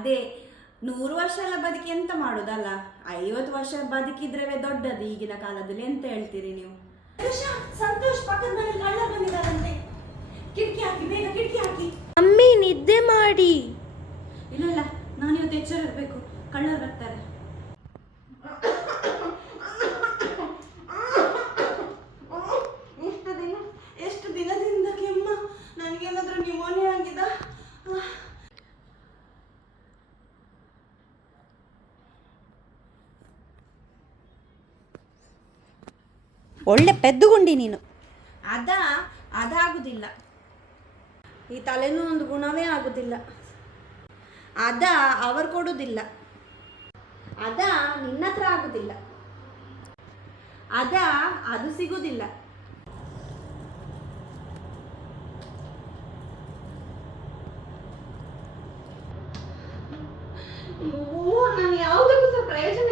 ಅದೇ 100 ವರ್ಷ ಎಲ್ಲ ಬದುಕಿ ಎಂತ ಮಾಡೋದಲ್ಲ, 50 ವರ್ಷ ಬದುಕಿದ್ರೆ ದೊಡ್ಡದು ಈಗಿನ ಕಾಲದಲ್ಲಿ. ಎಂತ ಹೇಳ್ತೀರಿ ನೀವು? ಸಂತೋಷ್ ಪಕ್ಕದ ಮನೇಲಿ ಕಳ್ಳ ಬಂದಿದ್ದಾರಂತೆ. ಕಿಟಕಿ ಹಾಕಿ, ಬೇಗ ಕಿಟಕಿ ಹಾಕಿ. ಅಮ್ಮಿ ನಿದ್ದೆ ಮಾಡಿ. ಇಲ್ಲ ಇಲ್ಲ, ನಾನು ಇವತ್ತು ಎಚ್ಚರ ಇರಬೇಕು, ಕಳ್ಳರು ಬರ್ತಾರೆ. ಎಷ್ಟು ದಿನದಿಂದ ಕೆಮ್ಮ, ನನಗೇನಾದ್ರೂ ನ್ಯೂಮೋನಿಯಾ ಆಗಿದೆ. ಒಳ್ಳೆ ಪೆದ್ದುಗುಂಡಿ ನೀನು. ಅದಾಗುದಿಲ್ಲ. ಈ ತಲೆನೂ ಒಂದು ಗುಣವೇ ಆಗುದಿಲ್ಲ. ಅವರು ಕೊಡುವುದಿಲ್ಲ. ನಿನ್ನ ಹತ್ರ ಆಗುದಿಲ್ಲ. ಅದು ಸಿಗುದಿಲ್ಲ. ನಾನು ಯಾವುದಕ್ಕೂ ಸಹ ಪ್ರಯೋಜನ